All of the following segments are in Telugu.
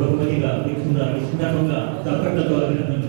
బహుమతిగా ఇస్తున్నారు. ఈ సందర్భంగా చప్పట్లతో అభినందనలు.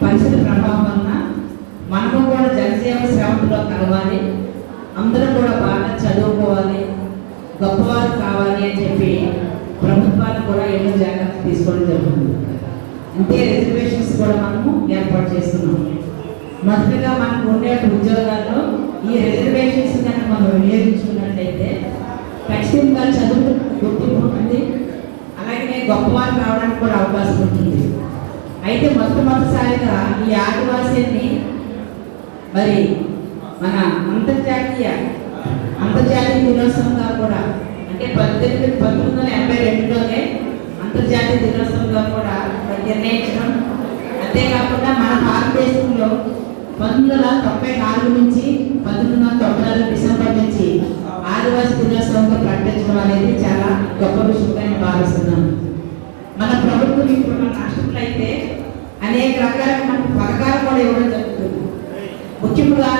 పరిస్థితి ప్రభావం వలన మనము కూడా జనసేవ శ్రవంతిలో కలవాలి, అందరం కూడా బాగా చదువుకోవాలి, గొప్పవారు కావాలి అని చెప్పి ప్రభుత్వాలు కూడా ఎన్నో జాగ్రత్తలు తీసుకోవడం జరుగుతుంది. అంతే రిజర్వేషన్స్ కూడా మనము ఏర్పాటు చేస్తున్నాం. మొదటిగా మనకు ఉండే ఉద్యోగాల్లో ఈ రిజర్వేషన్స్ కనుక మనం వినియోగించుకున్నట్లయితే ఖచ్చితంగా చదువు గుర్తింపు ఉంటుంది, అలాగే గొప్పవారు రావడానికి కూడా అవకాశం ఉంటుంది. అయితే మొట్టమొదటిసారిగా ఈ ఆదివాసీని మరి మన అంతర్జాతీయ దినోత్సవంగా కూడా అంటే 1982లోనే అంతర్జాతీయ దినోత్సవంగా కూడా నిర్ణయించడం, అంతేకాకుండా మన భారతదేశంలో 1994 నుంచి 1996 గొప్ప విషయంగా నేను భావిస్తున్నాను. మన ప్రభుత్వం ఇప్పుడు మన రాష్ట్రంలో అయితే అనేక రకాల మనకు పథకాలు కూడా ఇవ్వడం జరుగుతుంది. ముఖ్యంగా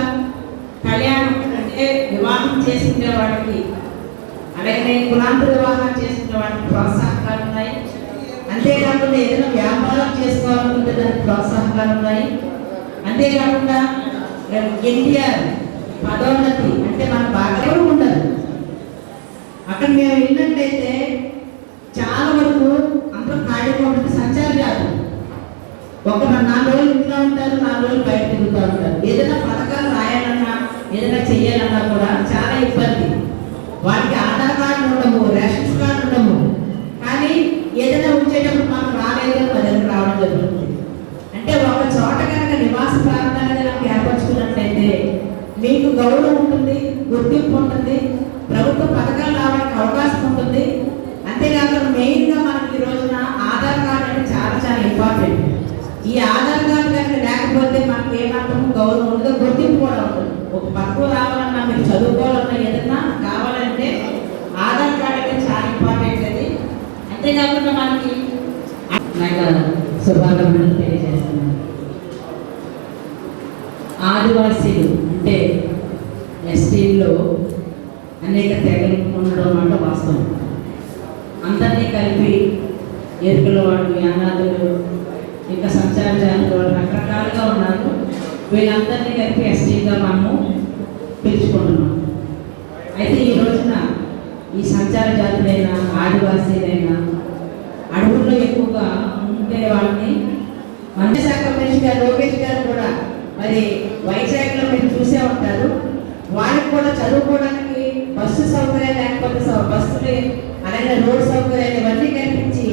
కళ్యాణం అంటే వివాహం చేసుకునే వాడికి, అలాగే కులాంతర వివాహం చేసుకునే వాడికి ప్రోత్సాహకాలు ఉన్నాయి. అంతేకాకుండా ఏదైనా వ్యాపారం చేసుకోవాలనుకుంటే దానికి ప్రోత్సాహకాలు ఉన్నాయి. అంతేకాకుండా ఎన్టీఆర్ పదోన్నతి అంటే మనకు బాగా ఉండదు. అక్కడ మేము వెళ్ళినట్టయితే చాలా వరకు అందరూ ఖాళీగా ఉంటుంది. సంచార జాతర ఒక 4 రోజులు ఇంట్లో ఉంటారు, 4 రోజులు బయట తిరుగుతూ ఉంటారు. ఏదైనా పథకాలు రాయాలన్నా ఏదైనా చెయ్యాలన్నా కూడా చాలా ఇబ్బంది. వాటికి ఆధార్ కార్డు ఉండము, రేషన్ కార్డు ఉండము. కానీ ఏదైనా వచ్చేటప్పుడు మాకు రాలేదు, ప్రజలకు రావడం జరుగుతుంది. అంటే ఒక చోట కనుక నివాస ప్రాంతాన్ని కనుక ఏర్పరచుకున్నట్లయితే మీకు గౌరవం ఉంటుంది, గుర్తింపు ఉంటుంది, ప్రభుత్వ పథకాలు రావడానికి అవకాశం ఉంటుంది. అంతేకాకుండా మెయిన్గా మనకి ఈ రోజున ఆధార్ కార్డు అంటే చాలా చాలా ఇంపార్టెంట్. ఈ ఆధార్ కార్డు కనుక లేకపోతే మనకి ఏమాత్రం గౌరవం ఉండదు, గుర్తింపు కూడా ఉంటుంది. ఒక పథకం రావాలన్నా, మీరు చదువుకోవాలన్నా, ఏదన్నా కావాలంటే ఆధార్ కార్డు అంటే చాలా ఇంపార్టెంట్ అది. అంతేకాకుండా మనకి శుభాకాంక్షలు తెలియజేస్తున్నాను. ఆదివాసీలు అంటే ఎస్టీల్లో అనేక తెగలు ఉండడం అంటే వాస్తవం. అందరినీ కలిపి ఎరుకల వాళ్ళు, అనాథులు, ఇంకా సంచార జాతులు వాళ్ళు రకరకాలుగా ఉన్నారు. వీళ్ళందరినీ కలిపి ఎస్టీగా మనము పిలుచుకుంటున్నాం. అయితే ఈ రోజున ఈ సంచార జాతులైన ఆదివాసీలైన అడవుల్లో ఎక్కువగా ఉండే వాళ్ళని మంత్రి శాఖ మంత్రి గారు లోకేష్ గారు కూడా మరి వైజాగ్లో మీరు చూసే ఉంటారు. వాళ్ళకి కూడా చదువుకోవడానికి బస్సు సౌకర్యాలు లేకపోతే బస్సులు, అలాగే రోడ్ సౌకర్యాలు ఇవన్నీ కల్పించి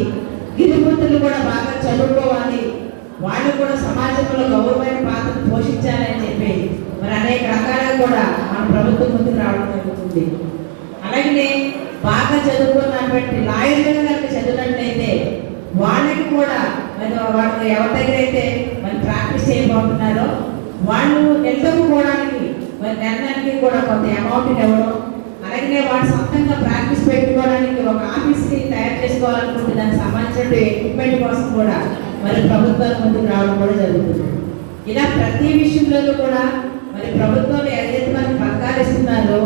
గిరిపుత్రులు కూడా బాగా చదువుకోవాలి, వాళ్ళు కూడా సమాజంలో గౌరవమైన పాత్ర పోషించాలని చెప్పి మరి అనేక రకాలుగా కూడా మన ప్రభుత్వం ముందుకు రావడం జరుగుతుంది. అలాగే బాగా చదువుకున్నటువంటి లాయర్లు కనుక చదివినట్లయితే వాళ్ళకి కూడా మరి వాళ్ళు ఎవరి దగ్గర అయితే మరి ప్రాక్టీస్ చేయబోతున్నారో వాళ్ళు వెళ్ళకపోవడానికి మరి నెలకి కూడా కొంత అమౌంట్ ఇవ్వడం, అలాగే వాళ్ళు సొంతంగా ప్రాక్టీస్ పెట్టుకోవడానికి ఒక ఆఫీస్ని తయారు చేసుకోవాలనుకుంటే దానికి సంబంధించిన ఎక్విప్మెంట్ కోసం కూడా మరి ప్రభుత్వాల ముందుకు రావడం కూడా జరుగుతుంది. ఇలా ప్రతి విషయంలో కూడా మరి ప్రభుత్వాలు ఏదైతే మనకి పథకాలు ఇస్తున్నారో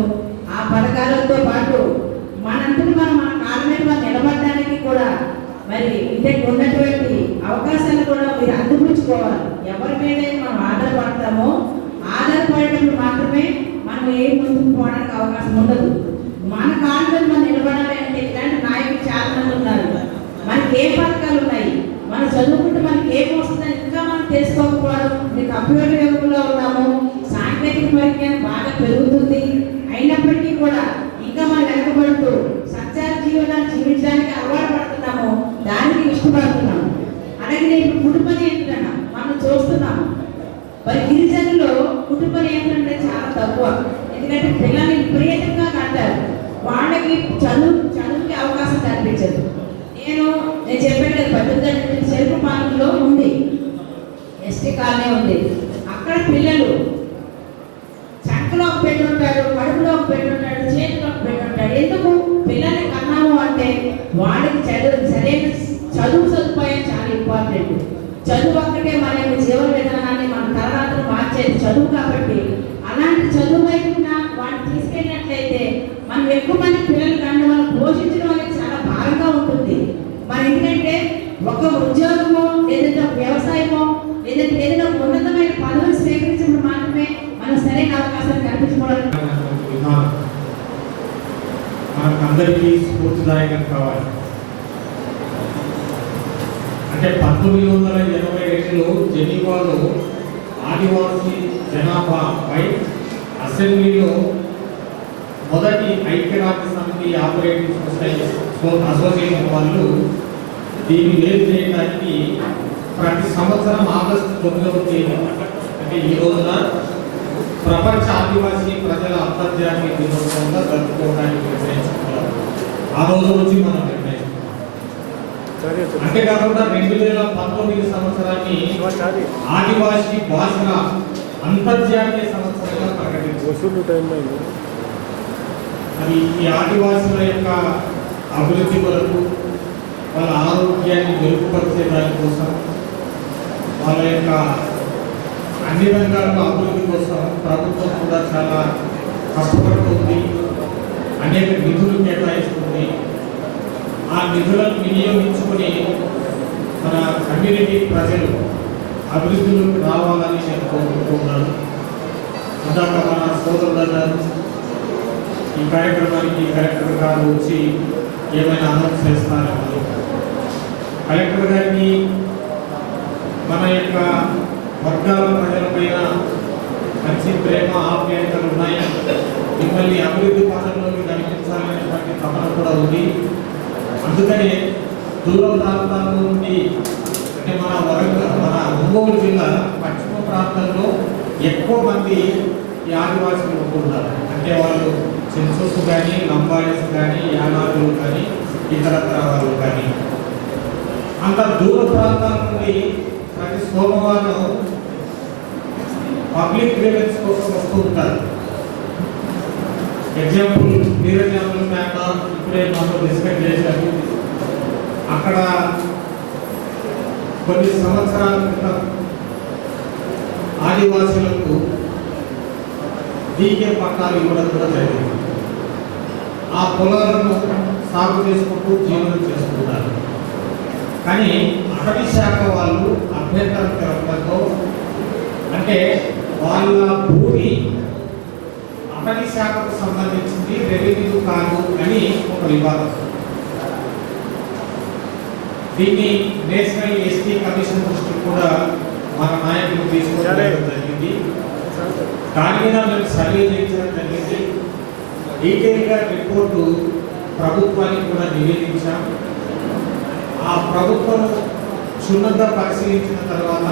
ఆ పథకాలతో పాటు మనంతటి మన కాళ్ళ మీద మనం నిలబడడానికి కూడా మరి ఇంతకు ఉన్నటువంటి అవకాశాలు కూడా మీరు అందిపుచ్చుకోవాలి. ఎవరి మీద మనం ఆధారపడతామో ఆధారపడేటప్పుడు మాత్రమే మనం ఏ ముందుకు పోవడానికి అవకాశం ఉండదు. మన కాళ్ళ మీద మనం నిలబడాలి అంటే ఇలాంటి నాయకులు చాలా మంది ఉన్నారు. మనకి ఏ పథకాలు ఉన్నాయి, మనం చదువుకుంటే మనకి ఏం వస్తుందని ఇంకా మనం తెలుసుకోకపోవడం. కంప్యూటర్ యుగంలో ఉన్నాము, సాంకేతిక పరిజ్ఞానం బాగా పెరుగుతుంది. అయినప్పటికీ కూడా ఇంకా మనం వెనకబడుతూ సంచార జీవనాన్ని జీవించడానికి అలవాటు పడుతున్నాము, దానికి ఇష్టపడుతున్నాము. అలాగే నేను కుటుంబ నియంత్రణ మనం చూస్తున్నాము. మరి గిరిజనుల్లో కుటుంబ నియంత్రణ చాలా తక్కువ. ఎందుకంటే పిల్లల్ని విపరీతంగా కంటారు, వాళ్ళకి చదువుకి అవకాశం కనిపించదు. నేను చెప్పాను కదా, 18 చెరుకు పాలనలో ఉంది, ఎస్టీ కాలనీ ఉంది. అక్కడ పిల్లలు చంకలో పెట్టుంటాడు, కడుపులో పెట్టుంటాడు, చేతిలో పెట్టుంటాడు. ఎందుకు పిల్లల్ని కన్నాము అంటే వాడికి సరైన చదువు సదుపాయం చాలా ఇంపార్టెంట్. చదువు ఒక్కటే మన యొక్క జీవన విధానాన్ని మన తలరాత్రులు మార్చేది చదువు. కాబట్టి అలాంటి చదువు వైపు వాడిని తీసుకెళ్ళినట్లయితే మనం ఎక్కువ మంది పిల్లలు కన్నా వాళ్ళని పోషించడం అనేది చాలా భారంగా ఉంటుంది. మన ఎందుకంటే ఒక ఉద్యోగమో లేదంటే ఒక వ్యవసాయమో లేదంటే ఏదైనా ఉన్నతమైన పదవిని స్వీకరించినప్పుడు మాత్రమే మనం సరైన అవకాశాలు కల్పించుకోవడం. మనకందరికీ స్ఫూర్తిదాయకం కావాలి. అంటే 1982లో జెనీవాలో ఆదివాసీ జనాభాపై అసెంబ్లీలో మొదటి ఐక్యరాజ్య సమితి ఆపరేటింగ్ అసోసియేషన్ వాళ్ళు దీన్ని వేరు చేయడానికి ప్రతి సంవత్సరం ఆగస్టు 9వ తేదీ అంటే ఈ రోజున ప్రపంచ ఆదివాసీ ప్రజల అంతర్జాతీయ దినోత్సవంగా జరుపుకోవడానికి నిర్ణయించుకున్నారు. ఆ రోజు నుంచి మనం నిర్ణయించుకున్నాం. అంతేకాకుండా 2019 సంవత్సరాన్ని ఆదివాసీ భాషల అంతర్జాతీయ సంవత్సరంగా ప్రకటించారు. మరి ఈ ఆదివాసుల యొక్క అభివృద్ధి కొరకు, వాళ్ళ ఆరోగ్యాన్ని మెరుగుపరిచే దానికోసం, వాళ్ళ యొక్క అన్ని రంగాల్లో అభివృద్ధి కోసం ప్రభుత్వం కూడా చాలా కష్టపడుతుంది, అనేక నిధులు కేటాయిస్తుంది. ఆ నిధులను వినియోగించుకొని మన కమ్యూనిటీ ప్రజలు అభివృద్ధిలోకి రావాలని నేను కోరుకుంటున్నాను. ఇందాక మన సోదరుడు అన్నారు, ఈ కార్యక్రమానికి కలెక్టర్ గారు వచ్చి ఏమైనా అనౌన్స్ చేస్తారని. కలెక్టర్ గారికి మన యొక్క వర్గాల ప్రజలపైన మంచి ప్రేమ ఆప్యాయతలు ఉన్నాయి. మిమ్మల్ని అభివృద్ధి పథంలోకి నడిపించాలనేటువంటి తపన కూడా ఉంది. అందుకనే దూర ప్రాంతాల నుండి, అంటే మన ఒంగోలు జిల్లా పశ్చిమ ప్రాంతంలో ఎక్కువ మంది ఈ ఆదివాసులు ఉంటున్నారు. అంటే వాళ్ళు సెన్సస్ కానీ, లంబాడీస్ కానీ, యానాదులు కానీ, ఇతరత్ర వాళ్ళు కానీ అంత దూర ప్రాంతాల నుండి ప్రతి సోమవారం పబ్లిక్ గ్రీవెన్స్ కోసం వస్తూ ఉంటారు. ఎగ్జాంపుల్ నీరజాముల మేక ఇప్పుడే మాతో డిస్కస్ చేశారు. అక్కడ కొన్ని సంవత్సరాల క్రితం ఆదివాసులకు డీకే పట్టాలు ఇవ్వడం కూడా జరిగింది. ఆ పొలాలను సాగు చేసుకుంటూ జీవనం చేసుకుంటారు. కానీ అటవీ శాఖ వాళ్ళు అభ్యంతరం తెలపడంతో, అంటే వాళ్ళ భూమి అటవీ శాఖకు సంబంధించింది, రెవెన్యూ కాదు అని ఒక వివాదం. దీన్ని నేషనల్ ఎస్టీ కమిషన్ దృష్టికి కూడా మన నాయకులు తీసుకోవడం జరిగింది. దాని మీద మేము సర్వే చేయించడం జరిగింది. డీటెయిల్గా రిపోర్టు ప్రభుత్వానికి కూడా నివేదించాం. ఆ ప్రభుత్వం క్షుణ్ణంగా పరిశీలించిన తర్వాత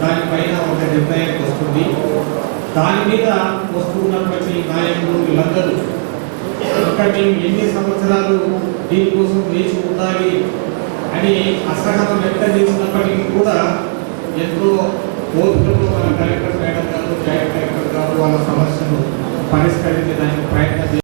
దానిపైన ఒక నిర్ణయం వస్తుంది. దాని మీద వస్తున్నటువంటి నాయకులు వీళ్ళందరూ ఇంకా మేము ఎన్ని సంవత్సరాలు దీనికోసం వేచి ఉండాలి అని అసహనం వ్యక్తం చేసినప్పటికీ కూడా ఎంతో ఓపికతో మన కలెక్టర్